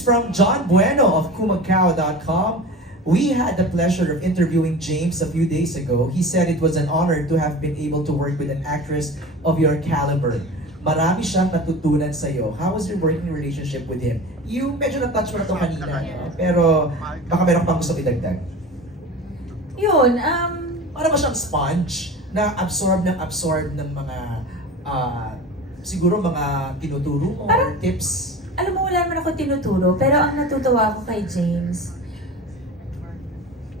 From John Bueno of Kumagao.com, we had the pleasure of interviewing James a few days ago. He said it was an honor to have been able to work with an actress of your caliber. Marami siyang natutunan sa'yo. How was your working relationship with him? You medyo na-touch mo na ito kanina, no? Pero baka meron pang gusto idagdag. Yun, Para ba siyang sponge na absorb ng mga siguro mga tinuturo mo or tips? alam mo, wala naman ako tinuturo, pero ang natutuwa ko kay James,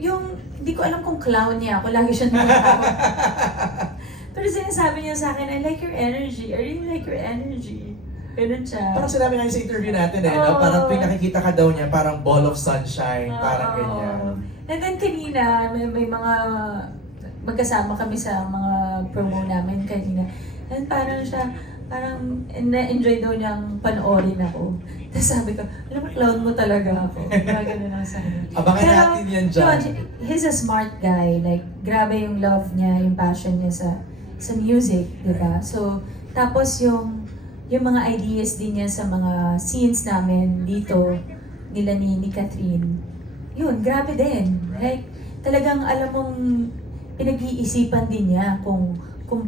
yung, hindi ko alam kung clown niya ako, lagi siya nakatawa. Pero sinasabi niya sa akin, I like your energy, I really like your energy. Ganun siya. Parang sinabi nga sa interview natin no? Parang tuwing nakikita ka daw niya, parang ball of sunshine, parang ganyan. And then kanina, may mga, magkasama kami sa mga promo namin kanina. And parang siya, parang na-enjoy daw niyang panoorin ako. Tapos sabi ko, alam mo, clown mo talaga ako. Kaya ganun lang sa akin. Abangan natin yan dyan. He's a smart guy. Like, grabe yung love niya, yung passion niya sa music, di ba? So, tapos yung mga ideas din niya sa mga scenes namin dito, nila ni Catherine, yun, grabe din. Like, talagang alam mong pinag-iisipan din niya kung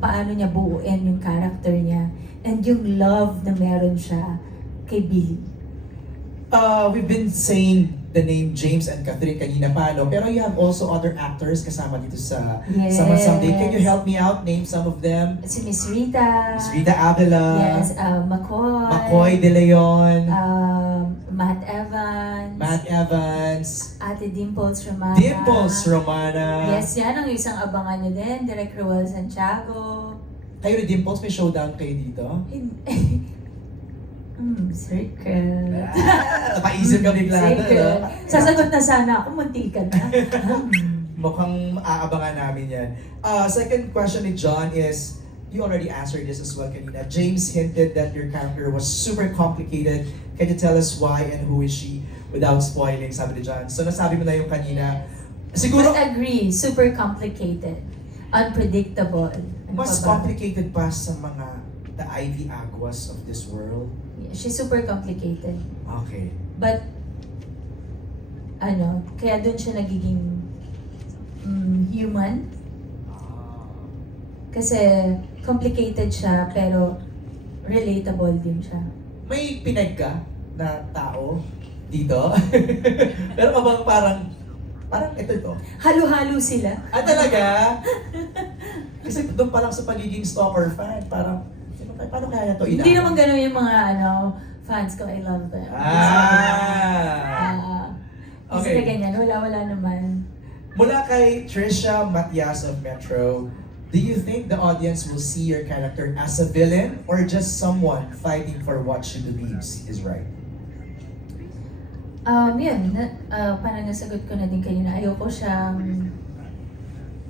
paano niya buuin yung character niya and yung love na meron siya kay Billy. We've been saying the name James and Catherine kanina pa, no? Pero you have also other actors kasama dito sa Someone Someday. Can you help me out? Name some of them. Si Miss Rita. Miss Rita Avila. Yes, McCoy. McCoy De Leon. Matt Evans. Matt Evans. Ate Dimples Romana. Dimples Romana. Yes, yan ang isang abangan niyo din. Direk Ruel Santiago. Kayo ni Dimples, may showdown kayo dito? Circle. Napaisip ka bigla na, Circle. no? Sasagot na sana ako, muntikan na. Mukhang aabangan namin yan. Second question ni John is, you already answered this as well kanina. James hinted that your character was super complicated. Can you tell us why and who is she without spoiling, sabi ni John. So nasabi mo na yung kanina. Siguro, But agree, super complicated. Unpredictable. Ano mas pa ba? complicated pa sa mga the Ivy Aguas of this world. She's super complicated. Okay. But, kaya dun siya nagiging human. Kasi complicated siya, pero relatable din siya. May pinag ka na tao dito? Pero bang parang ito. Halo-halo sila. Talaga? Kasi doon pa lang sa pagiging stalker fan, parang, paano kaya to ina? Hindi naman ganun yung mga fans ko. I love them. Kasi Okay. na ganyan, wala naman. Mula kay Trisha Matias of Metro, do you think the audience will see your character as a villain or just someone fighting for what she believes is right? Parang nasagot ko na din kanina, ayoko siyang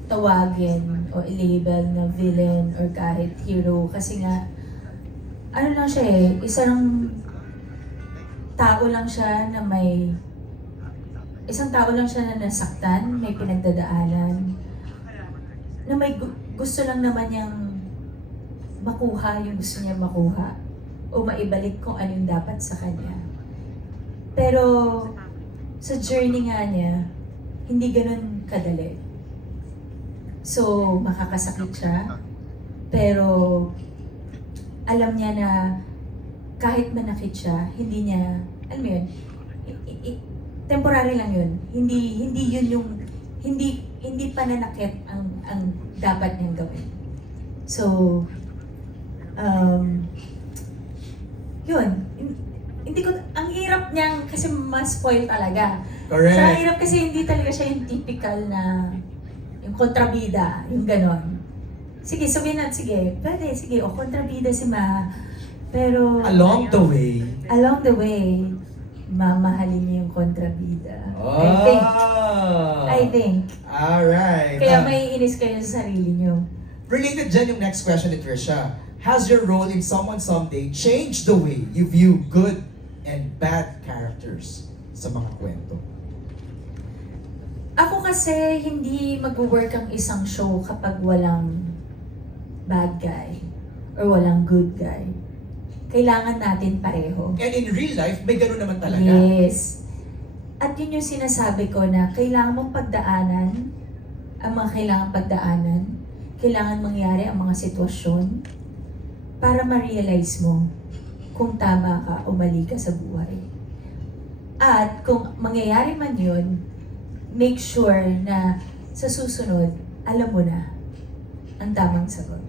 tawagin o i-label na villain or kahit hero kasi nga, lang siya isang tao lang siya na isang tao lang siya na nasaktan, may pinagdadaanan, na may gusto lang naman niyang makuha yung gusto niya makuha o maibalik kung ano yung dapat sa kanya. Pero sa journey nga niya, hindi ganun kadali. So, makakasakit siya, pero alam niya na kahit manakit siya, hindi niya, alam mo yun, temporary lang yun. Hindi yun yung, hindi pananakit ang dapat niyang gawin. So, yun. Hindi ko, ang hirap niyang, kasi ma-spoil talaga. Correct. So, ang hirap kasi hindi talaga siya yung typical na, yung kontrabida, yung ganon. Sige, sabihin natin, sige, kontrabida si Ma. Pero, Along the way, mamahalin niya yung kontrabida. Oh! I think. Alright. Kaya may inis kayo sa sarili niyo. Related dyan yung next question ni Trisha. Has your role in Someone Someday changed the way you view good and bad characters sa mga kwento? Ako kasi hindi mag-work ang isang show kapag walang bad guy or walang good guy. kailangan natin pareho. And in real life, may ganun naman talaga. Yes. At yun yung sinasabi ko na kailangan mong pagdaanan ang mga kailangan pagdaanan, kailangan mangyari ang mga sitwasyon para ma-realize mo kung tama ka o mali ka sa buhay. At kung mangyayari man yun, make sure na sa susunod, alam mo na ang tamang sagot.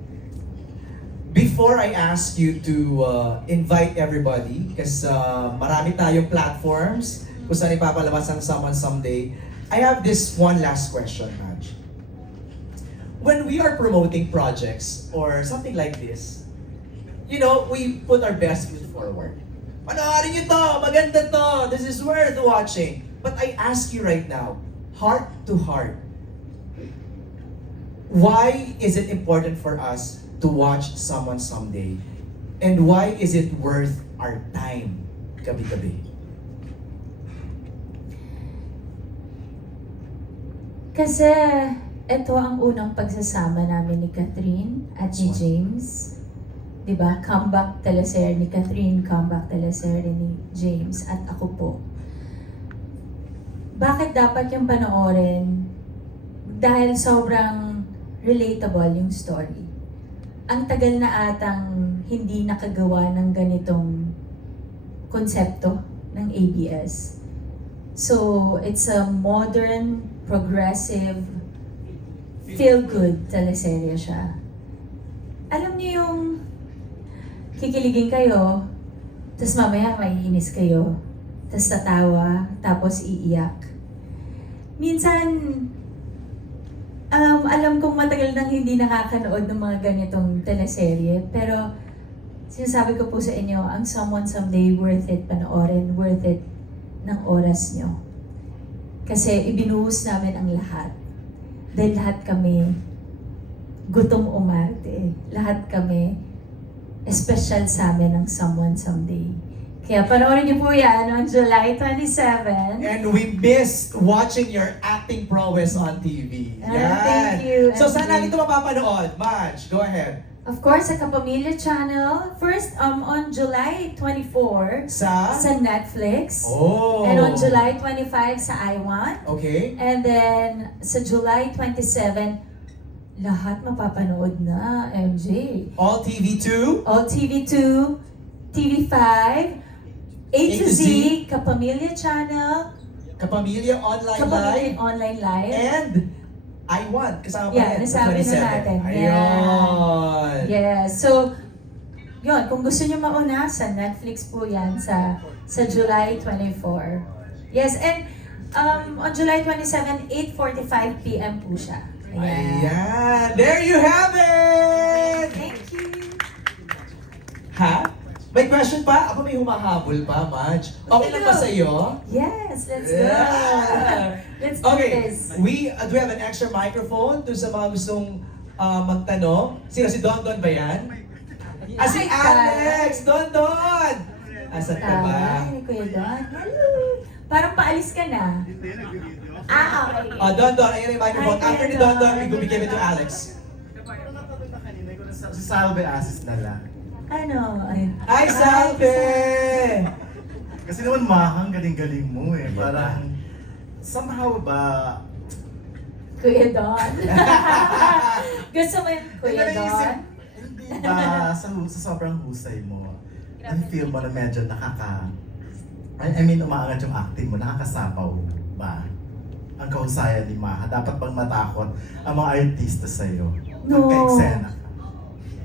Before I ask you to invite everybody, kasi marami tayong platforms kung saan ipapalabas ang Someone Someday, I have this one last question, Madge. When we are promoting projects or something like this, you know, we put our best foot forward. Panoorin nyo to! Maganda to! This is worth watching. But I ask you right now, heart to heart, why is it important for us to watch Someone Someday? And why is it worth our time gabi-gabi? Kasi ito ang unang pagsasama namin ni Catherine at ni James. Diba? Comeback teleserye ni Catherine, comeback teleserye ni James, at ako po. Bakit dapat yung panoorin? Dahil sobrang relatable yung story. Ang tagal na atang hindi nakagawa ng ganitong konsepto ng ABS. So, it's a modern, progressive, feel-good teleserye siya. Alam niyo yung kikiligin kayo, tapos mamaya maiinis kayo, tapos tatawa, tapos iiyak. Minsan, alam kong matagal nang hindi nakakanood ng mga ganitong teleserye, pero sinasabi ko po sa inyo, ang Someone Someday worth it panoorin, worth it ng oras nyo. Kasi ibinuhos namin ang lahat. Dahil lahat kami gutom umarte. Lahat kami espesyal sa amin ng Someone Someday. Kaya panoorin niyo po yan on July 27. And we missed watching your acting prowess on TV. Thank you. So saan natin ito mapapanood? Madge, go ahead. Of course, sa Kapamilya Channel. First, on July 24 Sa? sa Netflix. Oh. And on July 25 sa iWant. Okay. And then, sa July 27, lahat mapapanood na, MJ. All TV2. All TV2, TV5, A to Z, Kapamilya Channel, Kapamilya Online Kapamilya Live. Online Live. And iWant. Kasama Yeah, pa yan. nasabi na 27. natin. Ayun. Yeah, so, yun, kung gusto nyo mauna, sa Netflix po yan sa July 24. Yes, and on July 27, 8:45 p.m. po siya. Ayan. There you have it! Thank you. Ha? May question pa? Ako may humahabol pa, Madge. Okay lang ba sa'yo? Yes, let's go. Yeah. Let's do Okay, this. do we have an extra microphone to sa mga gustong magtanong? Sino? Si Don ba yan? Si Hi, Alex! Don! Asan ka ba? Tama, ni Kuya Don. Hello. Parang paalis ka na. Okay. Don, ayun yung microphone. Hi, After ni Don. Don, we will be giving it to Alex. Si Salve Asis na lang. Ano? Ay, Hi, Salve! Kasi naman mahang galing-galing mo eh. Parang somehow ba... Kuya Don. Gusto mo yung Kuya Don? Hindi ba sa sobrang husay mo, feel mo na medyo I mean, umaangat yung acting mo, nakakasapaw ba? Ang kahusayan ni Maha, dapat bang matakot ang mga artista sa'yo? No. Pagka-eksena ka.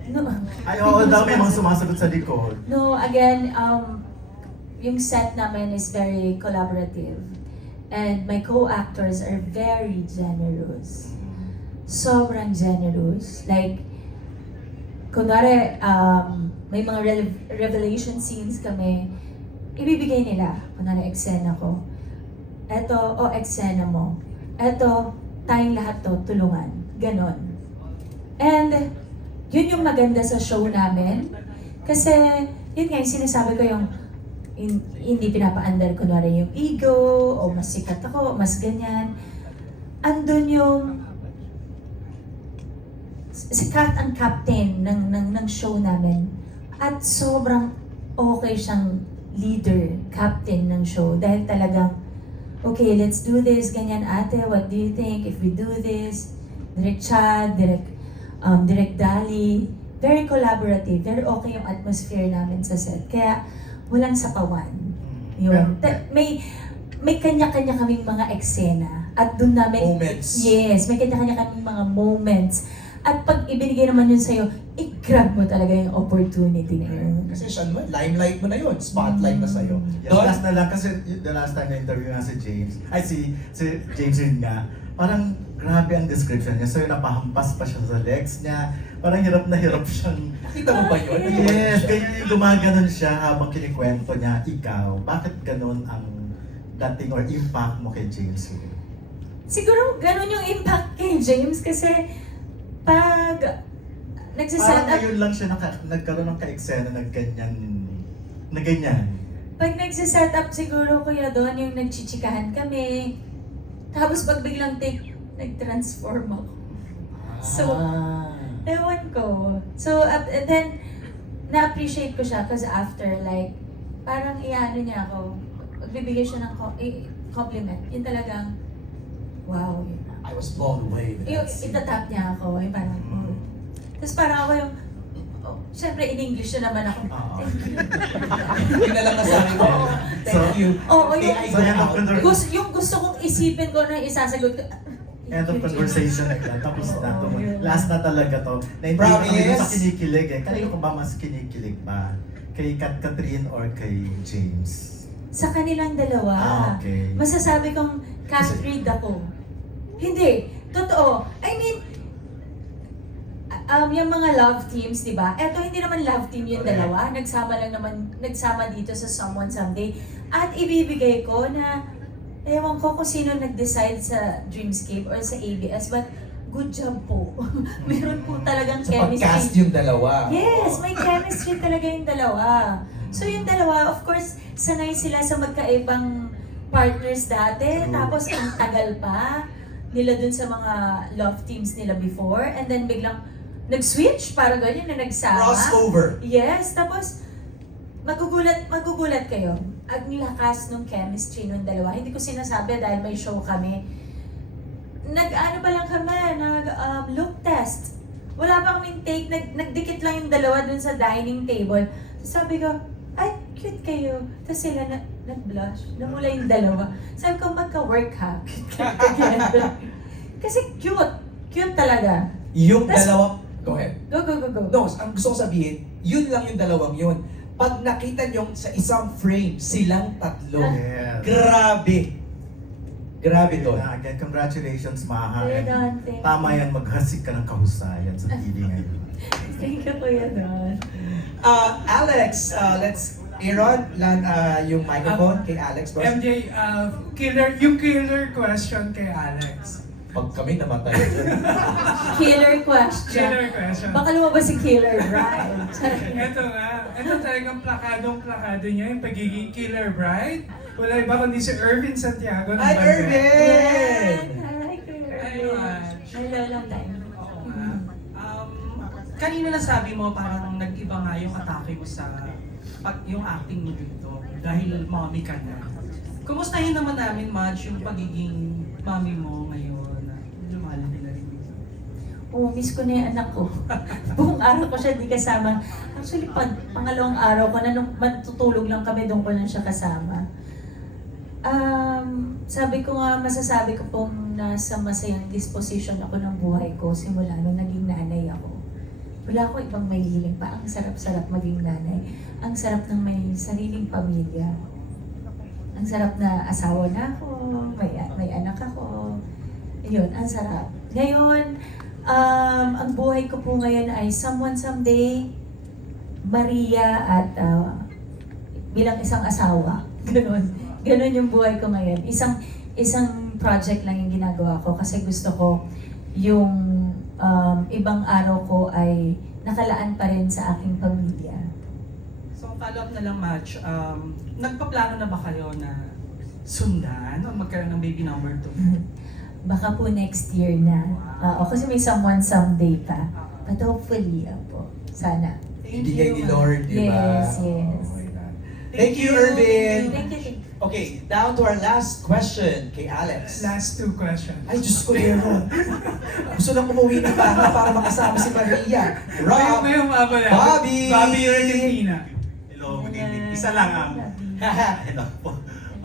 No. Ay, oo daw, may mga sumasagot sa likod. No, again, yung set namin is very collaborative. And my co-actors are very generous. Sobrang generous. Like, kunwari, may mga revelation scenes kami, ibibigay nila. Kunwari, eksena ko. Eto, eksena mo. Eto, tayong lahat to, tulungan. Ganon. And, yun yung maganda sa show namin. Kasi, yun nga yung sinasabi ko yung hindi pinapaandar kunwari yung ego, o mas sikat ako, mas ganyan. Andun yung sikat ang captain ng show namin. At sobrang okay siyang leader, captain ng show. Dahil talagang, okay, let's do this, ganyan ate, what do you think if we do this? Direk Chad, Direk Dali, very collaborative, very okay yung atmosphere namin sa set. Kaya walang sapawan. Yun. May kanya-kanya kaming mga eksena. At doon namin... Moments. Yes, may kanya-kanya kaming mga moments. At pag ibinigay naman yun sa'yo, i-grab mo talaga yung opportunity na yun. Kasi siya naman, limelight mo na yun, spotlight na sa'yo. Yes, Don? last na lang kasi the last time na interview nga si James, si James rin nga, parang grabe ang description niya. So napahampas pa siya sa legs niya, parang hirap na hirap siyang... Nakita mo ba yun? Yes, ganyan yung gumaganon siya habang kinikwento niya, ikaw, bakit ganon ang dating or impact mo kay James? Siguro ganun yung impact kay James kasi pag nagsiset Parang up, ngayon lang siya nagkaroon ng ka-eksena na ganyan. pag nagsiset up siguro kuya doon yung nagchichikahan kami. Tapos pag biglang take, nag-transform ako. So, ewan ko. So, and then, na-appreciate ko siya kasi after, like, parang iano niya ako, magbibigay siya ng compliment. Yun talagang, wow. Yun. I was blown away with Yung that scene. itatap niya ako, yung parang, oh. Tapos parang ako yung, syempre in English na naman ako. Thank you. Yun na lang nasabi ko. Thank you. Oo, yung, AI So, yan ang out. yung gusto kong isipin ko na isasagot ko. End of conversation na yan. Tapos na to. Oo, yun. Last na talaga to. Na hindi Promise? ko sa kinikilig eh. Kanino ko ba mas kinikilig ba? Kay Catherine or kay James? Sa kanilang dalawa. Okay. Masasabi kong Catherine ako. Hindi. Totoo. I mean, yung mga love teams, di ba? Eto, hindi naman love team yung Correct. dalawa. Nagsama dito sa Someone Someday. At ibibigay ko na, ewan ko kung sino nag-decide sa Dreamscape or sa ABS, but good job po. Meron po talagang Sa pag-cast chemistry. yung dalawa. Yes, may chemistry talaga yung dalawa. So yung dalawa, of course, sanay sila sa magkaibang partners dati. True. Tapos ang tagal pa nila dun sa mga love teams nila before. And then biglang nag-switch, para ganyan na nagsama. Crossover. Yes, tapos magugulat kayo. Ang lakas ng chemistry ng dalawa. Hindi ko sinasabi dahil may show kami. Nag-ano pa lang kami, look test. Wala pa kaming take, nagdikit lang yung dalawa dun sa dining table. Sabi ko, ay, cute kayo. Tapos sila nag-blush. Namula yung dalawa. Sabi ko, magka-work ha. Cute together. Kasi cute. Cute talaga. Yung Tas- dalawa, go ahead. Go. No, ang gusto ko sabihin, yun lang yung dalawang yun. Pag nakita nyo sa isang frame, silang tatlo. Yes. Grabe. Grabe to. Again, congratulations, Maha. Kuya And Don, thank tama you. yan, maghasik ka ng kahusayan sa TV ngayon. Thank you, Kuya Don. Alex, let's Aaron, yung microphone kay Alex. Bro. MJ, yung killer question kay Alex. Pag kami namatay. Killer question. Killer question. Baka lumabas si Killer, right? Ito nga, ito talagang plakado niya, yung pagiging killer bride. Wala iba kundi si Irvin Santiago ng Hi, Bandera. Irvin! Hi, Kuya Ayun. Hello, long time. Oo nga. Kanina nasabi mo parang nag-iba nga yung atake mo sa yung acting mo dito dahil mommy ka na. Kumustahin naman namin, Madge, yung pagiging mommy mo ngayon? Lumalaki na rin. Oo, miss ko na yung anak ko. Buong araw ko siya di kasama. Actually, pangalawang araw ko na nung matutulog lang kami, doon ko lang siya kasama. Sabi ko nga, masasabi ko pong nasa masayang disposition ako ng buhay ko simula nung naging nanay ako. Wala ko ibang may hiling pa. Ang sarap-sarap maging nanay. Ang sarap ng may sariling pamilya. Ang sarap na asawa na ako, may anak ako. Yun, ang sarap. Ngayon, ang buhay ko po ngayon ay Someone Someday, Maria at bilang isang asawa. Ganon yung buhay ko ngayon. Isang project lang yung ginagawa ko kasi gusto ko yung ibang araw ko ay nakalaan pa rin sa aking pamilya. So, follow-up na lang, Madge. Nagpaplano na ba kayo na sundan o magkaroon ng baby number 2? Baka po next year na. Kasi may Someone Someday pa. But hopefully, po. Sana. Thank Ibigay ni you, Lord, di ba? Yes, yes. Oh, Thank you, Irvin. Thank you. Okay, down to our last question kay Alex. Last two questions. Ay, Diyos ko, Lero. Gusto nang umuwi na para makasama si Maria. Rob, May umaba na. Bobby! Bobby Argentina. Hello, good evening. Isa lang hello po.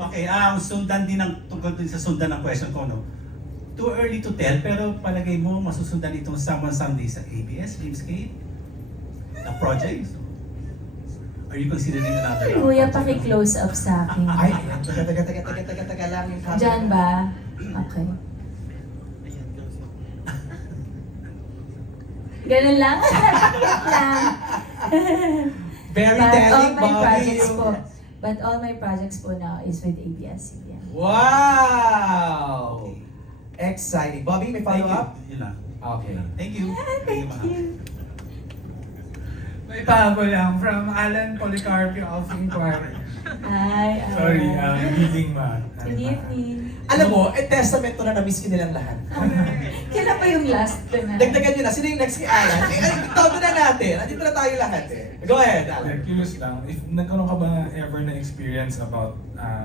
Okay, sundan din ang tungkol din sa sundan ng question ko, no? Too early to tell, pero palagay mo masusundan itong Someone Someday sa ABS, Dreamscape? Na project? Are you considering another Kuya, project? paki-close up sa akin. Ay, taga lang yung camera. Diyan ba? Okay. Ganun lang? Wait lang. Very But all telling, my projects Bobby. po, but all my projects po now is with ABS-CBN. Wow! Exciting. Bobby, may Thank you. follow-up? Yun lang. Okay. Thank you. Thank you. May pahabol lang from Alan Policarpio of Inquiry. Hi. Sorry, leading ma. Good evening. Alam mo, testament to na na-miss ko nilang lahat. Kailan pa yung last ko na? Dagdagan nyo na. Sino yung next kay Alan? Todo na natin. Andito na tayo lahat eh. Go ahead, Alan. Curious lang, if nagkaroon ka ba ever na experience about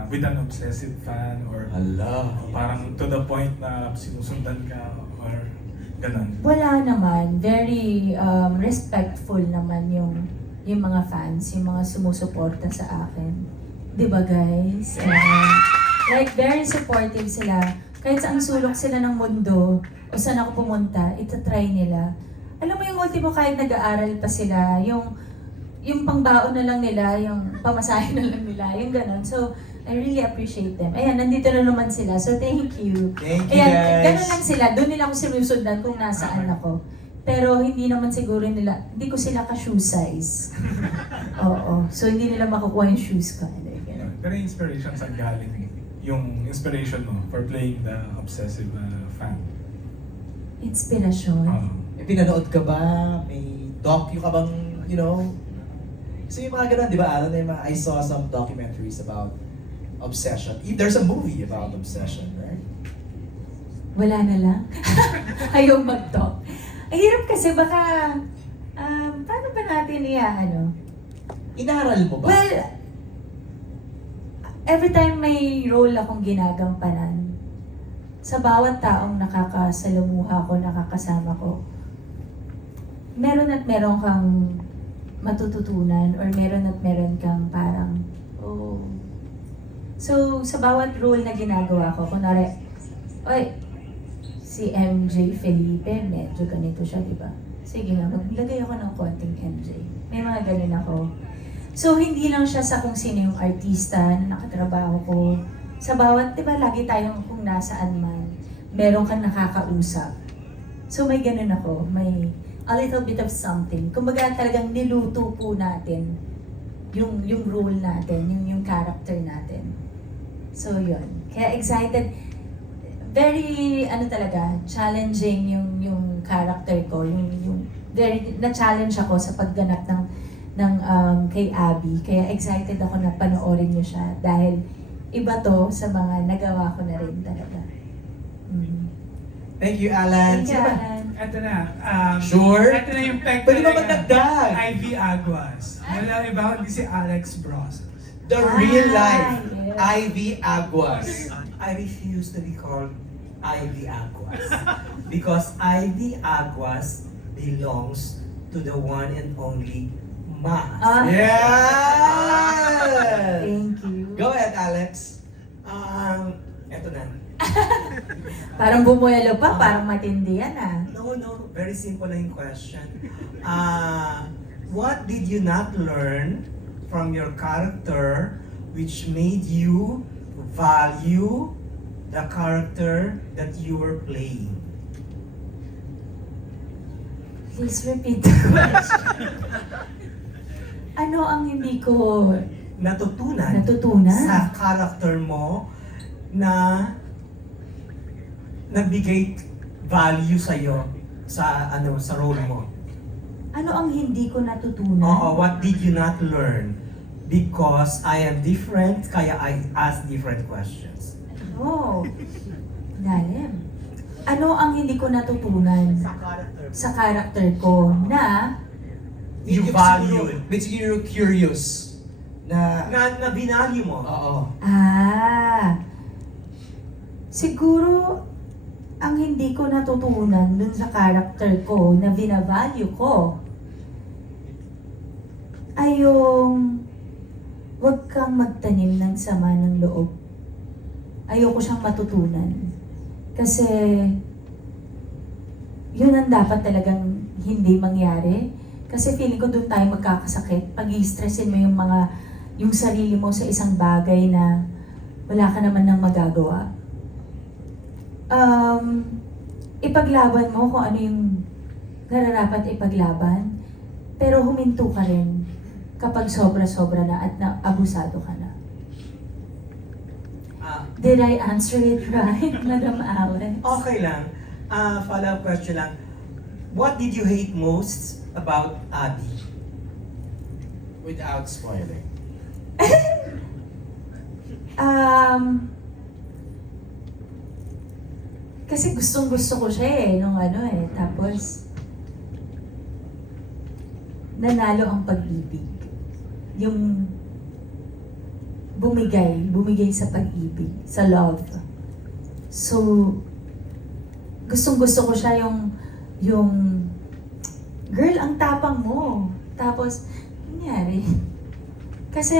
with an obsessive fan or Hala. parang to the point na sinusundan ka or ganun? Wala naman. Very respectful naman yung mga fans, yung mga sumusuporta sa akin. Di ba guys? Like very supportive sila. Kahit saan sulok sila ng mundo o saan ako pumunta, itatry nila. Alam mo yung ultimo kahit nag-aaral pa sila, yung pangbaon na lang nila, yung pamasahe na lang nila, yung ganon. So, I really appreciate them. Ayan, nandito na naman sila. So, thank you. Thank you, Ayan, guys. ganun lang sila. Doon nila ako sinusundan kung nasaan ako. Pero hindi naman siguro nila, hindi ko sila ka-shoe size. Oo. So, hindi nila makukuha yung shoes ko. Ganun. Pero yung inspiration saan galing? Yung inspiration mo for playing the obsessive fan? Inspirasyon. May pinanood ka ba? May docu ka bang, you know? Kasi yung mga ganun, di ba, Alan? Yung mga, I saw some documentaries about obsession. There's a movie about obsession, right? Wala na lang. Ayaw mag-talk. Ang hirap kasi baka, paano ba natin ano? Inaral mo ba? Well, every time may role akong ginagampanan, sa bawat taong nakakasalamuha ko, nakakasama ko, meron at meron kang matututunan or meron at meron kang parang, oh. So, sa bawat role na ginagawa ko, kunwari, oy, si MJ Felipe, medyo ganito siya, di ba? Sige nga, maglagay ako ng konting MJ. May mga ganun ako. So, hindi lang siya sa kung sino yung artista na nakatrabaho ko. Sa bawat, di ba, lagi tayong kung nasaan man, meron kang nakakausap. So, may ganun ako. May a little bit of something. Kumbaga, talagang niluto po natin yung role natin, yung character natin. So, yun. Kaya excited. Very, talaga, challenging yung character ko. Very, na-challenge ako sa pagganap ng kay Abby. Kaya excited ako na panoorin niyo siya dahil iba to sa mga nagawa ko na rin talaga. Thank you, Alan. Thank you, Sino ba? Alan. Ito na. Sure? Ito na yung pek Pwede ba talaga. magdagdag? Ivy Aguas. Wala iba kundi si Alex Bros. The real Ah, life, yes. Ivy Aguas. I refuse to be called Ivy Aguas because Ivy Aguas belongs to the one and only Mas. Ah. Yeah! Thank you. Go ahead, Alex. Eto na. Parang bumuelo pa, parang matindi yan ah. No, very simple lang yung question. What did you not learn from your character which made you value the character that you were playing? Please repeat the question. Ano ang hindi ko Natutunan natutunan? sa character mo na nagbigay value sa sa role mo. Ano ang hindi ko natutunan? Oo, what did you not learn? Because I am different, kaya I ask different questions. Oh, lalim. Ano ang hindi ko natutunan sa character ko na You valued. Basically, you're curious Na binalyo mo. Oo. Siguro, ang hindi ko natutunan dun sa character ko na binavalue ko ay yung huwag kang magtanim ng sama ng loob. Ayoko siyang matutunan. Kasi yun ang dapat talagang hindi mangyari. Kasi feeling ko doon tayo magkakasakit. Pag i-stressin mo yung sarili mo sa isang bagay na wala ka naman nang magagawa. Ipaglaban mo kung ano yung nararapat ipaglaban. Pero huminto ka rin kapag sobra-sobra na at naabusado ka na. Did I answer it right, Madam Alex? Okay lang. Follow-up question lang. What did you hate most about Abby? Without spoiling. Kasi gustong-gusto ko siya tapos nanalo ang pag-ibig. Yung bumigay sa pag-ibig, sa love. So, gustong-gusto ko siya yung girl, ang tapang mo. Tapos, nangyari. Kasi,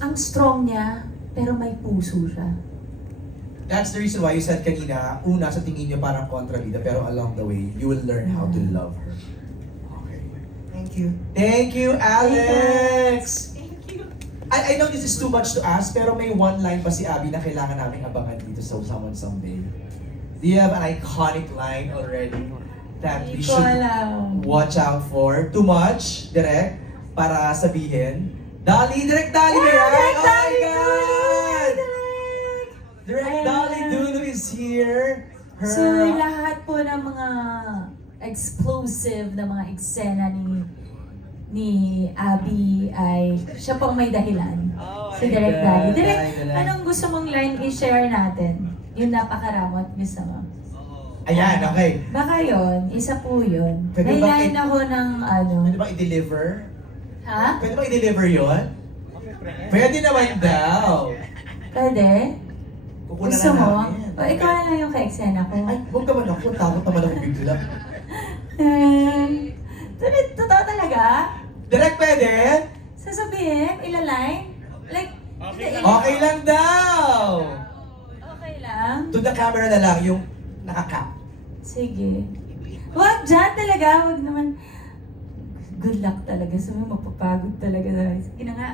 ang strong niya, pero may puso siya. That's the reason why you said kanina, una sa tingin niyo parang kontrabida, pero along the way, you will learn how to love her. Okay. Thank you. Thank you, Alex! Thank you. I know this is too much to ask, pero may one line pa si Abby na kailangan naming abangan dito sa Someone Someday. Do you have an iconic line already that we Hindi ko should alam. watch out for? Too much, direct, para sabihin. Direct Dolly, Yeah, right? Direct Oh my Dolly God! Direct! Direct Ayan. Dolly Dunu is here. Her, So, lahat po ng mga explosive na mga eksena ni Abby ay siya pong may dahilan. Si Direct Daddy. Direct, anong gusto mong line i-share natin? Yung napakaramot gusto mo? Ayan, okay. Baka yun, isa po yun. Pwede May ba line ako ng ano. Pwede ba i-deliver? Ha? Pwede ba i-deliver yun? Pwede naman daw. Pwede? Kukunan Gusto na mo? namin. O ikaw na lang yung ka-eksena ko. Ay, huwag naman ako. Takot naman ako bigla. Totoo talaga? Direct pwede? Sasabihin? Ilaline? Like, Okay lang daw. Okay lang? To the camera na lang, yung nakaka. Sige. Huwag dyan talaga, huwag naman. Good luck talaga. Sabi mo, mapapagod talaga. Sige na nga.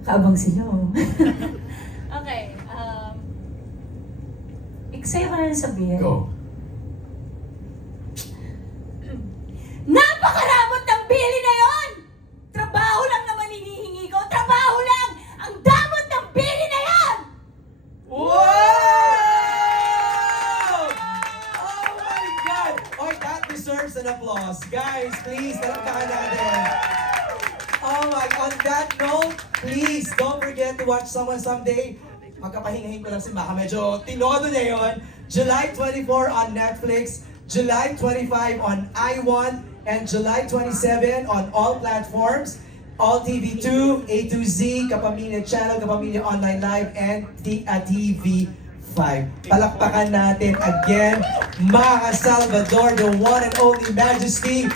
Kaabang sila. Okay. Excited ko na rin sabihin. Go. Napakaramot ng bili na yon! Trabaho lang naman hinihingi ko. Trabaho lang! Ang damot ng bili na yon! Wow! Oh my God! Oh, that deserves an applause. Guys, please, palakpakan natin. Oh my, on that note, please don't forget to watch Someone Someday. Magkapahingahin ko lang si Maka. Medyo tinodo niya yun. July 24 on Netflix, July 25 on I1, and July 27 on all platforms. All TV2, A to Z, Kapamilya Channel, Kapamilya Online Live, and TV5. Palakpakan natin again, Maka Salvador, the one and only Majesty.